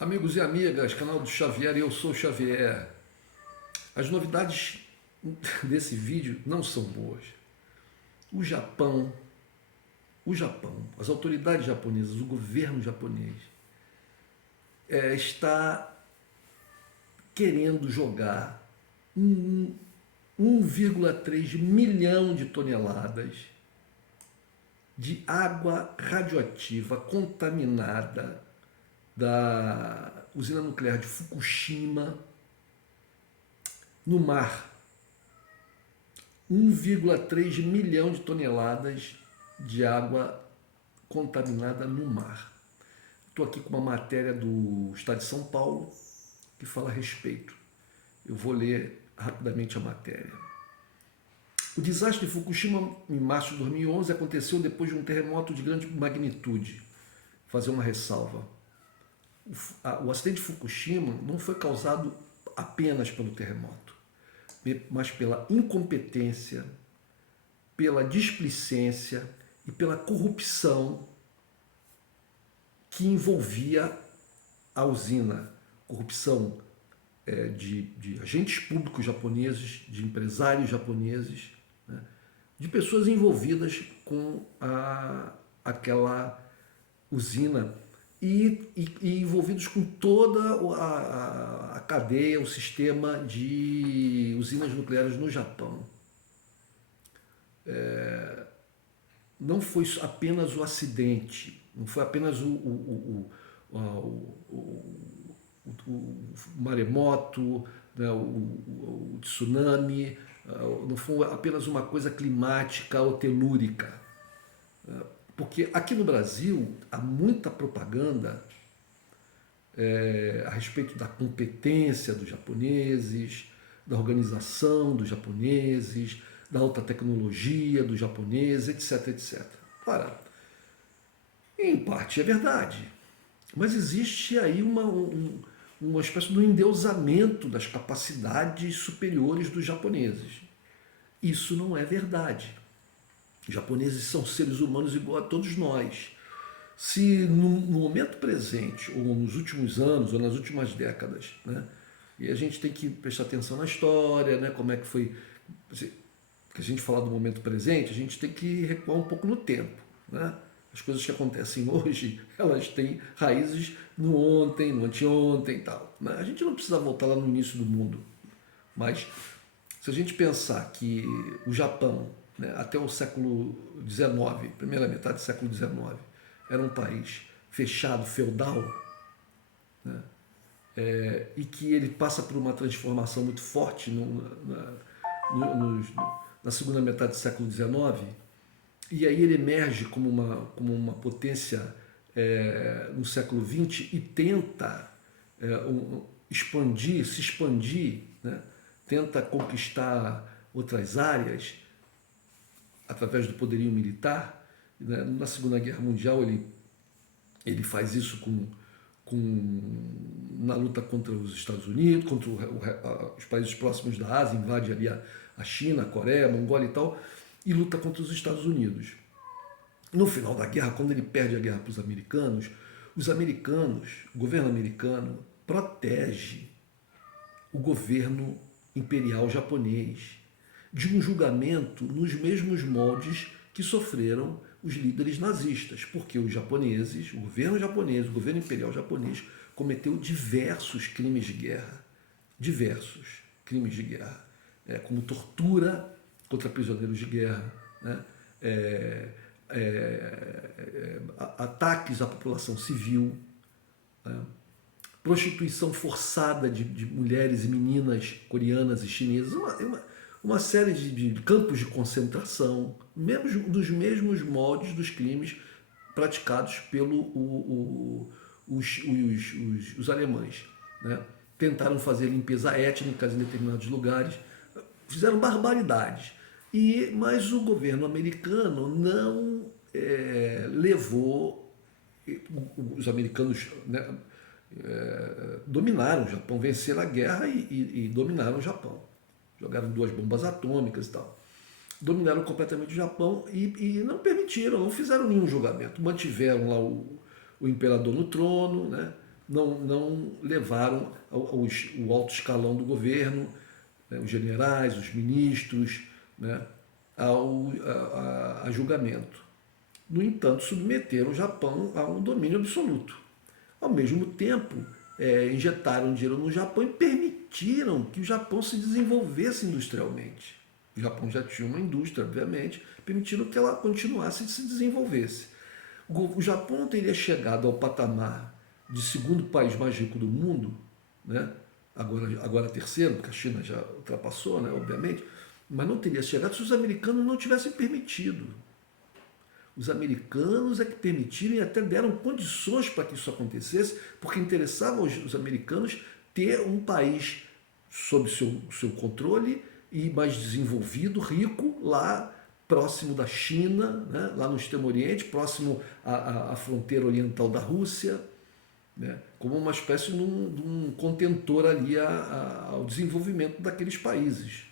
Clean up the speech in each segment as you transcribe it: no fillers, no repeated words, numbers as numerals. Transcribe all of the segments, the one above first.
Amigos e amigas, canal do Xavier, eu sou o Xavier. As novidades desse vídeo não são boas. O Japão, as autoridades japonesas, o governo japonês está querendo jogar 1,3 milhão de toneladas de água radioativa contaminada da usina nuclear de Fukushima no mar. 1,3 milhão de toneladas de água contaminada no mar. Estou aqui com uma matéria do Estado de São Paulo que fala a respeito. Eu vou ler rapidamente a matéria. O desastre de Fukushima, em março de 2011, aconteceu depois de um terremoto de grande magnitude. Vou fazer uma ressalva. O acidente de Fukushima não foi causado apenas pelo terremoto, mas pela incompetência, pela displicência e pela corrupção que envolvia a usina. Corrupção de agentes públicos japoneses, de empresários japoneses, né, de pessoas envolvidas com aquela usina e envolvidos com toda a cadeia, o sistema de usinas nucleares no Japão. Não foi apenas o acidente, não foi apenas o maremoto, né, o tsunami, não foi apenas uma coisa climática ou telúrica. Porque aqui no Brasil há muita propaganda a respeito da competência dos japoneses, da organização dos japoneses, da alta tecnologia dos japoneses, etc, etc. Ora, em parte é verdade, mas existe aí uma espécie de um endeusamento das capacidades superiores dos japoneses. Isso não é verdade. Os japoneses são seres humanos igual a todos nós. Se no momento presente, ou nos últimos anos, ou nas últimas décadas, né, e a gente tem que prestar atenção na história, né, como é que foi. Que a gente falar do momento presente, a gente tem que recuar um pouco no tempo. Né? As coisas que acontecem hoje, elas têm raízes no ontem, no anteontem e tal. Né? A gente não precisa voltar lá no início do mundo. Mas se a gente pensar que o Japão, né, até o século XIX, primeira metade do século XIX, era um país fechado, feudal, né, e que ele passa por uma transformação muito forte na segunda metade do século XIX, e aí ele emerge como uma potência no século XX e tenta se expandir, né, tenta conquistar outras áreas através do poderio militar. Né? Na Segunda Guerra Mundial ele faz isso na luta contra os Estados Unidos, contra os países próximos da Ásia, invade ali a China, a Coreia, a Mongólia e tal, e luta contra os Estados Unidos. No final da guerra, quando ele perde a guerra para os americanos, o governo americano protege o governo imperial japonês de um julgamento nos mesmos moldes que sofreram os líderes nazistas, porque os japoneses, o governo japonês, o governo imperial japonês cometeu diversos crimes de guerra, como tortura contra prisioneiros de guerra, né? Ataques à população civil, né? Prostituição forçada de mulheres e meninas coreanas e chinesas, uma série de campos de concentração, dos mesmos moldes dos crimes praticados pelos os alemães. Né? Tentaram fazer limpeza étnica em determinados lugares, fizeram barbaridades. Mas o governo americano não levou. Os americanos, né, dominaram o Japão, venceram a guerra e dominaram o Japão. Jogaram 2 bombas atômicas e tal. Dominaram completamente o Japão e não permitiram, não fizeram nenhum julgamento. Mantiveram lá o imperador no trono, né? não levaram o alto escalão do governo, né, os generais, os ministros, né, a julgamento. No entanto, submeteram o Japão a um domínio absoluto. Ao mesmo tempo, injetaram dinheiro no Japão e permitiram que o Japão se desenvolvesse industrialmente. O Japão já tinha uma indústria, obviamente, permitiram que ela continuasse e se desenvolvesse. O Japão não teria chegado ao patamar de segundo país mais rico do mundo, né? Agora terceiro, porque a China já ultrapassou, né, obviamente, mas não teria chegado se os americanos não tivessem permitido. Os americanos é que permitiram e até deram condições para que isso acontecesse, porque interessava aos americanos ter um país sob seu controle e mais desenvolvido, rico, lá próximo da China, né, lá no Extremo Oriente, próximo à fronteira oriental da Rússia, né, como uma espécie de um contentor ali ao desenvolvimento daqueles países.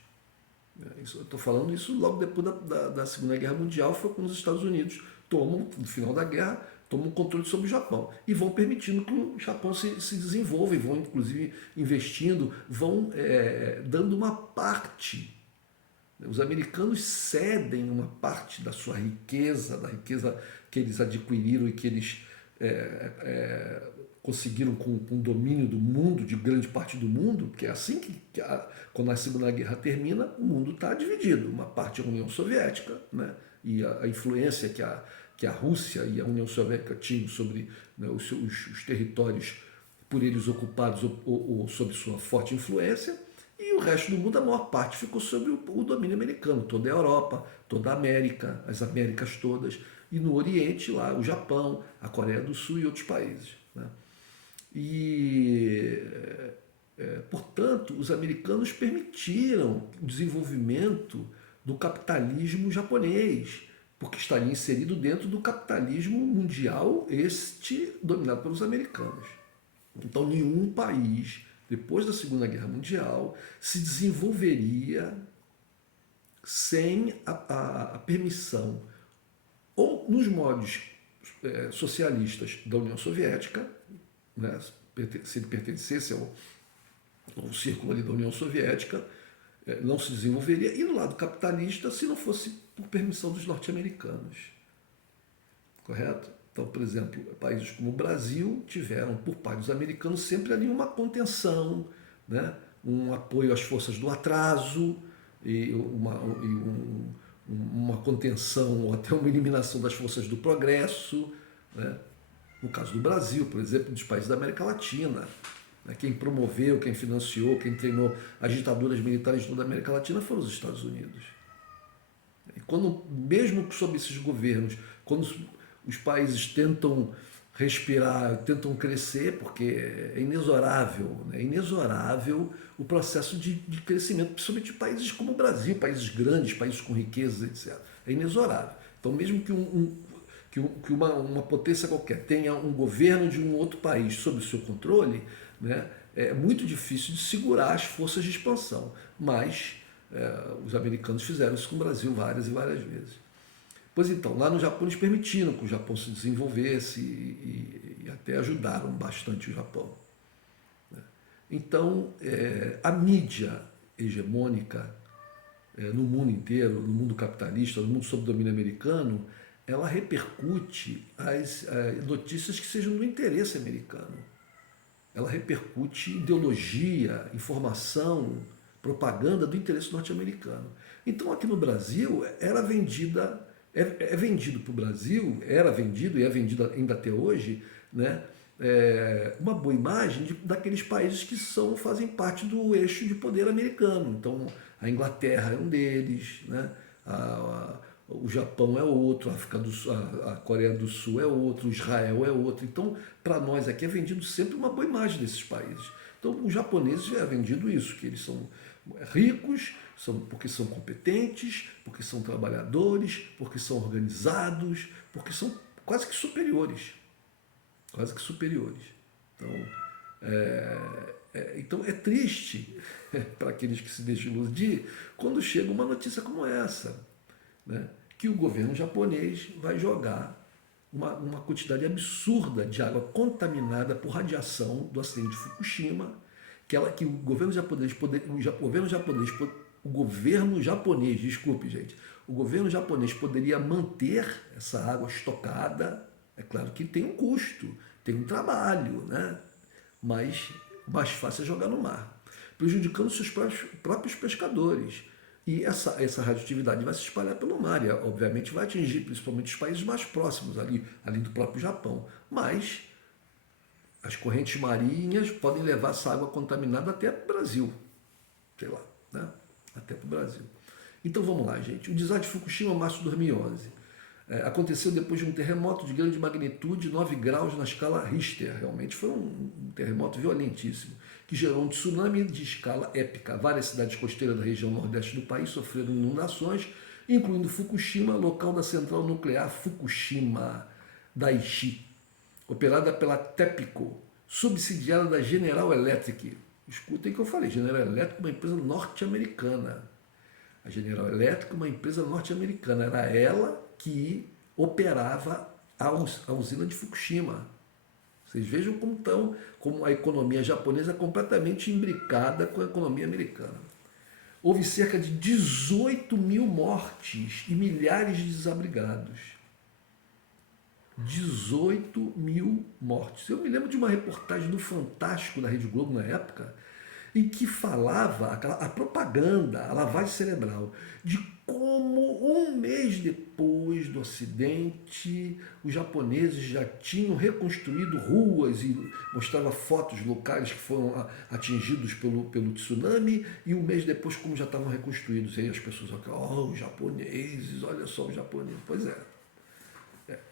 Eu estou falando isso logo depois da Segunda Guerra Mundial, foi quando os Estados Unidos tomam, no final da guerra, tomam controle sobre o Japão e vão permitindo que o Japão se desenvolva e vão, inclusive, investindo, vão dando uma parte. Os americanos cedem uma parte da sua riqueza, da riqueza que eles adquiriram e que eles conseguiram com o domínio do mundo, de grande parte do mundo, porque é assim quando a Segunda Guerra termina, o mundo está dividido. Uma parte é a União Soviética, né, e a influência que a Rússia e a União Soviética tinham sobre, né, os territórios por eles ocupados ou sob sua forte influência, e o resto do mundo, a maior parte, ficou sob o domínio americano, toda a Europa, toda a América, as Américas todas, e no Oriente, lá, o Japão, a Coreia do Sul e outros países. Né? E, portanto, os americanos permitiram o desenvolvimento do capitalismo japonês, porque estaria inserido dentro do capitalismo mundial, dominado pelos americanos. Então, nenhum país, depois da Segunda Guerra Mundial, se desenvolveria sem a permissão, ou nos modos socialistas da União Soviética, né, se ele pertencesse ao círculo ali da União Soviética, não se desenvolveria, e no lado capitalista, se não fosse por permissão dos norte-americanos. Correto? Então, por exemplo, países como o Brasil tiveram, por parte dos americanos, sempre ali uma contenção, né, um apoio às forças do atraso, e uma contenção ou até uma eliminação das forças do progresso, né? No caso do Brasil, por exemplo, dos países da América Latina. Né? Quem promoveu, quem financiou, quem treinou as ditaduras militares de toda a América Latina foram os Estados Unidos. E quando, mesmo sob esses governos, quando os países tentam respirar, tentam crescer, porque é inexorável, né? É inexorável o processo de crescimento, principalmente de países como o Brasil, países grandes, países com riquezas, etc. É inexorável. Então, mesmo que uma potência qualquer tenha um governo de um outro país sob o seu controle, né, é muito difícil de segurar as forças de expansão. Mas os americanos fizeram isso com o Brasil várias e várias vezes. Pois então, lá no Japão eles permitiram que o Japão se desenvolvesse e até ajudaram bastante o Japão. Então, a mídia hegemônica no mundo inteiro, no mundo capitalista, no mundo sob domínio americano, ela repercute as notícias que sejam do interesse americano. Ela repercute ideologia, informação, propaganda do interesse norte-americano. Então, aqui no Brasil, era vendida, é vendido para o Brasil, era vendido e é vendido ainda até hoje, né, uma boa imagem daqueles países que fazem parte do eixo de poder americano. Então, a Inglaterra é um deles, né, o Japão é outro, a Coreia do Sul é outro, Israel é outro. Então, para nós aqui é vendido sempre uma boa imagem desses países. Então, os japoneses é vendido isso, que eles são ricos, porque são competentes, porque são trabalhadores, porque são organizados, porque são quase que superiores. Quase que superiores. Então é triste para aqueles que se deixam iludir quando chega uma notícia como essa, né? Que o governo japonês vai jogar uma quantidade absurda de água contaminada por radiação do acidente de Fukushima, que o governo japonês, desculpe, gente, o governo japonês poderia manter essa água estocada. É claro que tem um custo, tem um trabalho, né? Mas o mais fácil é jogar no mar, prejudicando seus próprios pescadores. E essa radioatividade vai se espalhar pelo mar e, obviamente, vai atingir principalmente os países mais próximos, ali do próprio Japão. Mas as correntes marinhas podem levar essa água contaminada até para o Brasil. Sei lá, né? Até para o Brasil. Então vamos lá, gente. O desastre de Fukushima, março de 2011. Aconteceu depois de um terremoto de grande magnitude, 9 graus na escala Richter. Realmente foi um terremoto violentíssimo, que gerou um tsunami de escala épica. Várias cidades costeiras da região nordeste do país sofreram inundações, incluindo Fukushima, local da central nuclear Fukushima Daiichi, operada pela TEPCO, subsidiada da General Electric. Escutem o que eu falei, General Electric é uma empresa norte-americana. A General Electric é uma empresa norte-americana. Era ela que operava a usina de Fukushima. Vocês vejam como a economia japonesa é completamente imbricada com a economia americana. Houve cerca de 18 mil mortes e milhares de desabrigados. 18 mil mortes. Eu me lembro de uma reportagem do Fantástico da Rede Globo na época, em que falava a propaganda, a lavagem cerebral, de como um mês depois do acidente, os japoneses já tinham reconstruído ruas e mostrava fotos locais que foram atingidos pelo tsunami, e um mês depois como já estavam reconstruídos. E aí as pessoas falam, os japoneses, olha só os japoneses. Pois é.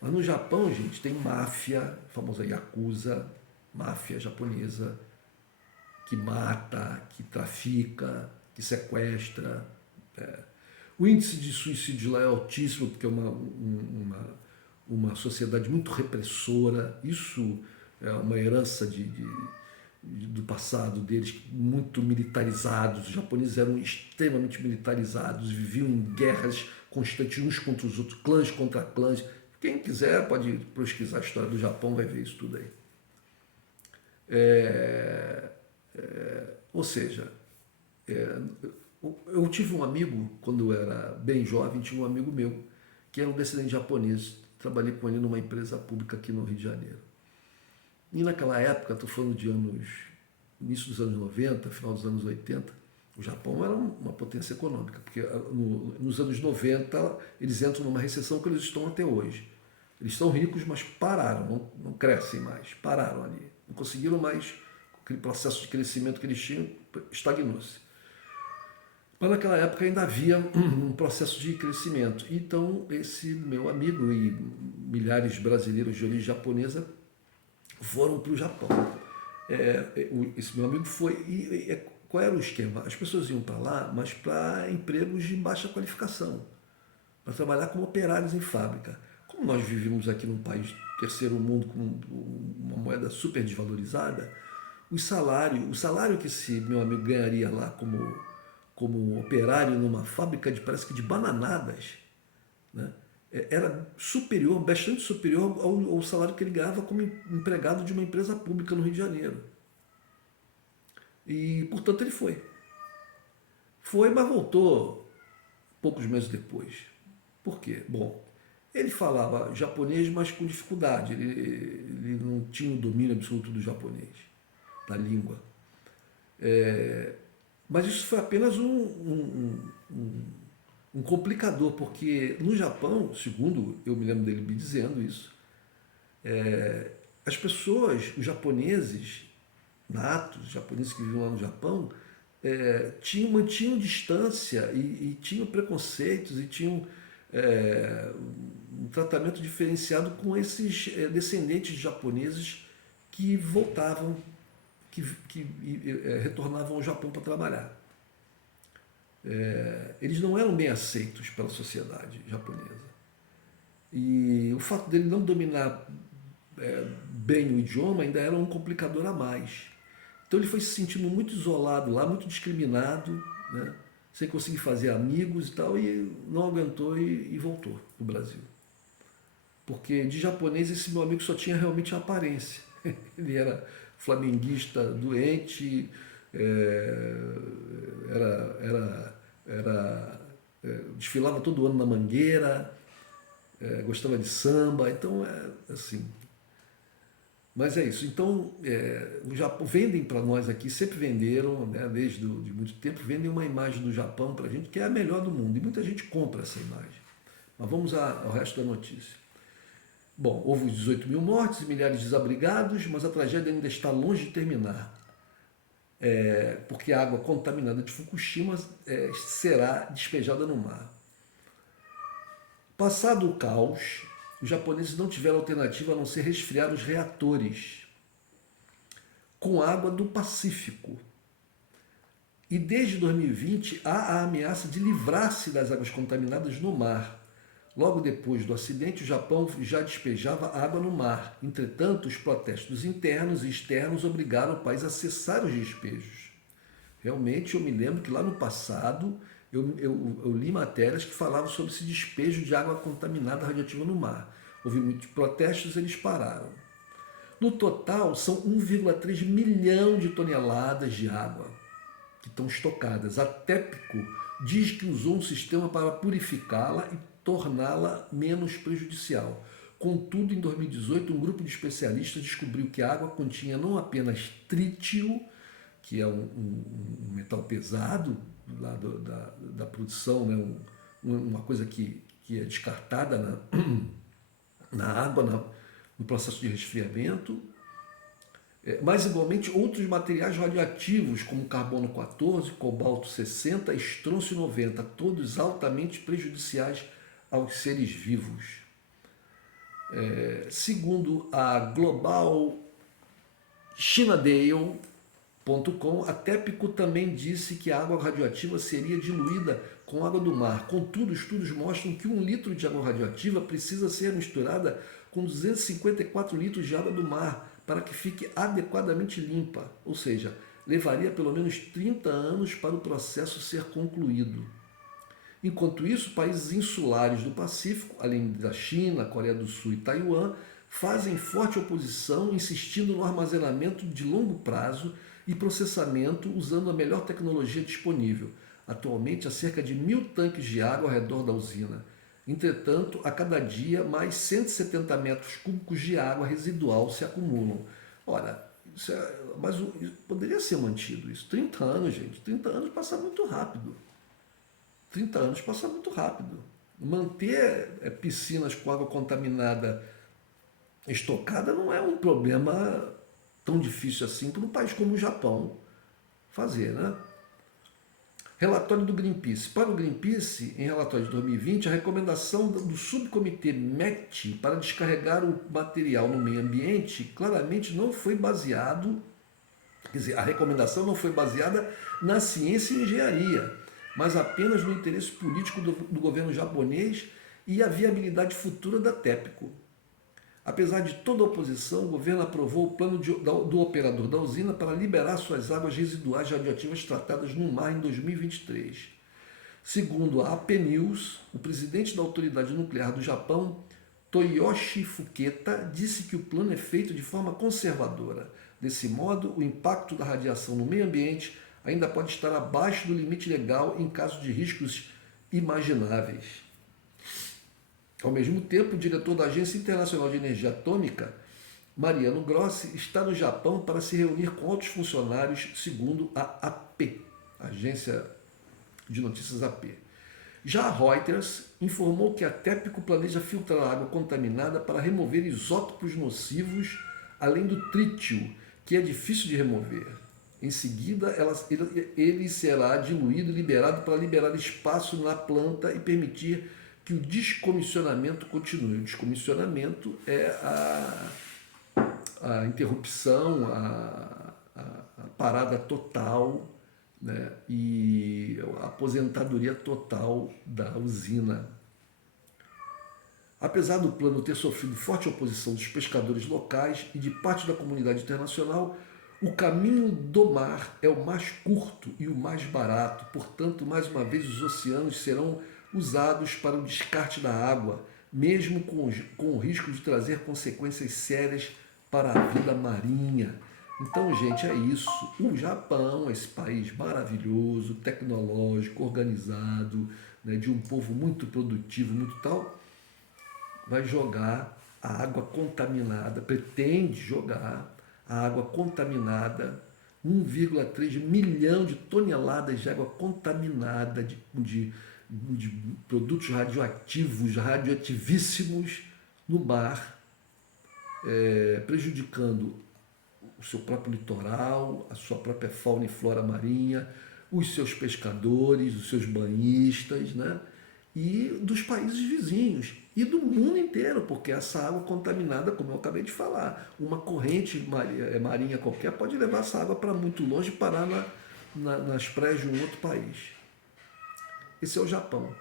Mas no Japão, gente, tem máfia, a famosa Yakuza, máfia japonesa, que mata, que trafica, que sequestra. O índice de suicídio lá é altíssimo, porque é uma sociedade muito repressora. Isso é uma herança do passado deles, muito militarizados. Os japoneses eram extremamente militarizados, viviam em guerras constantes uns contra os outros, clãs contra clãs. Quem quiser pode pesquisar a história do Japão, vai ver isso tudo aí. Ou seja, eu tive um amigo, quando eu era bem jovem, tinha um amigo meu, que era um descendente japonês. Trabalhei com ele numa empresa pública aqui no Rio de Janeiro. E naquela época, estou falando de início dos anos 90, final dos anos 80, o Japão era uma potência econômica, porque nos anos 90 eles entram numa recessão que eles estão até hoje. Eles são ricos, mas pararam, não crescem mais, pararam ali. Não conseguiram mais, aquele processo de crescimento que eles tinham, estagnou-se. Mas naquela época ainda havia um processo de crescimento. Então esse meu amigo e milhares de brasileiros de origem japonesa foram para o Japão. Esse meu amigo foi. Qual era o esquema? As pessoas iam para lá, mas para empregos de baixa qualificação, para trabalhar como operários em fábrica. Como nós vivemos aqui num país terceiro mundo com uma moeda super desvalorizada, o salário que esse meu amigo ganharia lá como operário numa fábrica parece que de bananadas, né, era superior, bastante superior ao salário que ele ganhava como empregado de uma empresa pública no Rio de Janeiro. E, portanto, ele foi. Foi, mas voltou poucos meses depois. Por quê? Bom, ele falava japonês, mas com dificuldade. Ele não tinha o domínio absoluto do japonês, da língua. Mas isso foi apenas um complicador, porque no Japão, segundo eu me lembro dele me dizendo isso, as pessoas, os japoneses natos, os japoneses que viviam lá no Japão, mantinham distância e tinham preconceitos e tinham um tratamento diferenciado com esses descendentes de japoneses que voltavam, que retornavam ao Japão para trabalhar. Eles não eram bem aceitos pela sociedade japonesa. E o fato dele não dominar bem o idioma ainda era um complicador a mais. Então ele foi se sentindo muito isolado lá, muito discriminado, né, sem conseguir fazer amigos e tal, e não aguentou e voltou para o Brasil. porque de japonês esse meu amigo só tinha realmente a aparência. Ele era flamenguista doente, desfilava todo ano na Mangueira, gostava de samba, então assim. Mas é isso. Então, o Japão vendem para nós aqui, sempre venderam, né, desde de muito tempo, vendem uma imagem do Japão para a gente que é a melhor do mundo. E muita gente compra essa imagem. Mas vamos ao resto da notícia. Bom, houve 18 mil mortes e milhares de desabrigados, mas a tragédia ainda está longe de terminar. Porque a água contaminada de Fukushima será despejada no mar. Passado o caos, os japoneses não tiveram alternativa a não ser resfriar os reatores com água do Pacífico. E desde 2020 há a ameaça de livrar-se das águas contaminadas no mar. Logo depois do acidente, o Japão já despejava água no mar. Entretanto, os protestos internos e externos obrigaram o país a cessar os despejos. Realmente, eu me lembro que lá no passado eu li matérias que falavam sobre esse despejo de água contaminada radioativa no mar. Houve muitos protestos, eles pararam. No total, são 1,3 milhão de toneladas de água que estão estocadas. A TEPCO diz que usou um sistema para purificá-la e torná-la menos prejudicial. Contudo, em 2018, um grupo de especialistas descobriu que a água continha não apenas trítio, que é um metal pesado lá da produção, né? Uma coisa que é descartada na água, no processo de resfriamento, mas igualmente outros materiais radioativos, como carbono 14, cobalto 60, estrôncio 90, todos altamente prejudiciais aos seres vivos. Segundo a Global Chinadale.com, a TEPCO também disse que a água radioativa seria diluída com água do mar. Contudo, estudos mostram que 1 litro de água radioativa precisa ser misturada com 254 litros de água do mar para que fique adequadamente limpa, ou seja, levaria pelo menos 30 anos para o processo ser concluído. Enquanto isso, países insulares do Pacífico, além da China, Coreia do Sul e Taiwan, fazem forte oposição, insistindo no armazenamento de longo prazo e processamento usando a melhor tecnologia disponível. Atualmente, há cerca de 1.000 tanques de água ao redor da usina. Entretanto, a cada dia, mais 170 metros cúbicos de água residual se acumulam. Ora, mas poderia ser mantido isso. 30 anos, gente. 30 anos passa muito rápido. 30 anos passa muito rápido. Manter piscinas com água contaminada estocada não é um problema tão difícil assim para um país como o Japão fazer, né? Relatório do Greenpeace. Para o Greenpeace, em relatório de 2020, a recomendação do subcomitê MET para descarregar o material no meio ambiente claramente não foi baseado, quer dizer, a recomendação não foi baseada na ciência e engenharia, mas apenas no interesse político do governo japonês e a viabilidade futura da TEPCO. Apesar de toda a oposição, o governo aprovou o plano do operador da usina para liberar suas águas residuais radioativas tratadas no mar em 2023. Segundo a AP News, o presidente da Autoridade Nuclear do Japão, Toyoshi Fuketa, disse que o plano é feito de forma conservadora. Desse modo, o impacto da radiação no meio ambiente ainda pode estar abaixo do limite legal em caso de riscos imagináveis. Ao mesmo tempo, o diretor da Agência Internacional de Energia Atômica, Mariano Grossi, está no Japão para se reunir com altos funcionários, segundo a AP, Agência de Notícias AP. Já a Reuters informou que a TEPCO planeja filtrar a água contaminada para remover isótopos nocivos, além do trítio, que é difícil de remover. Em seguida, ele será diluído e liberado para liberar espaço na planta e permitir que o descomissionamento continue. O descomissionamento é a interrupção, a parada total, né, e a aposentadoria total da usina. Apesar do plano ter sofrido forte oposição dos pescadores locais e de parte da comunidade internacional, o caminho do mar é o mais curto e o mais barato. Portanto, mais uma vez, os oceanos serão usados para o descarte da água, mesmo com o risco de trazer consequências sérias para a vida marinha. Então, gente, é isso. O Japão, esse país maravilhoso, tecnológico, organizado, né, de um povo muito produtivo, muito tal, vai jogar a água contaminada, pretende jogar a água contaminada, 1,3 milhão de toneladas de água contaminada, de produtos radioativos, radioativíssimos no mar, prejudicando o seu próprio litoral, a sua própria fauna e flora marinha, os seus pescadores, os seus banhistas, né? E dos países vizinhos e do mundo inteiro, porque essa água contaminada, como eu acabei de falar, uma corrente marinha qualquer pode levar essa água para muito longe e parar nas praias de um outro país. Esse é o Japão.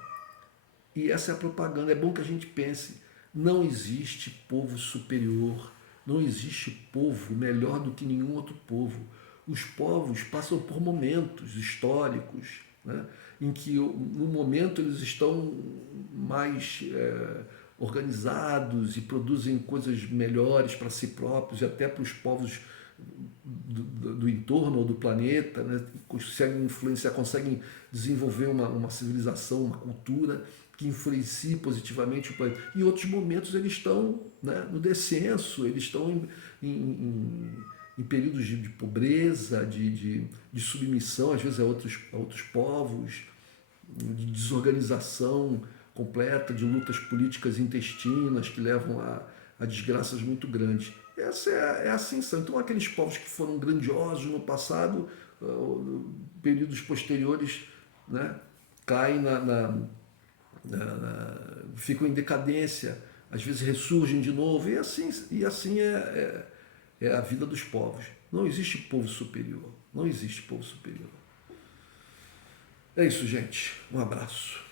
E essa é a propaganda. É bom que a gente pense, não existe povo superior, não existe povo melhor do que nenhum outro povo. Os povos passam por momentos históricos, né, em que no momento eles estão mais organizados e produzem coisas melhores para si próprios e até para os povos do entorno ou do planeta, né, conseguem influenciar, conseguem desenvolver uma civilização, uma cultura que influencie positivamente o planeta. Em outros momentos eles estão, né, no descenso, eles estão em períodos de pobreza, de submissão, às vezes a outros povos, de desorganização completa, de lutas políticas intestinas que levam a desgraças muito grandes. Essa é a ascensão. Então, aqueles povos que foram grandiosos no passado, períodos posteriores, né, caem ficam em decadência, às vezes ressurgem de novo, e assim é a vida dos povos. Não existe povo superior. Não existe povo superior. É isso, gente. Um abraço.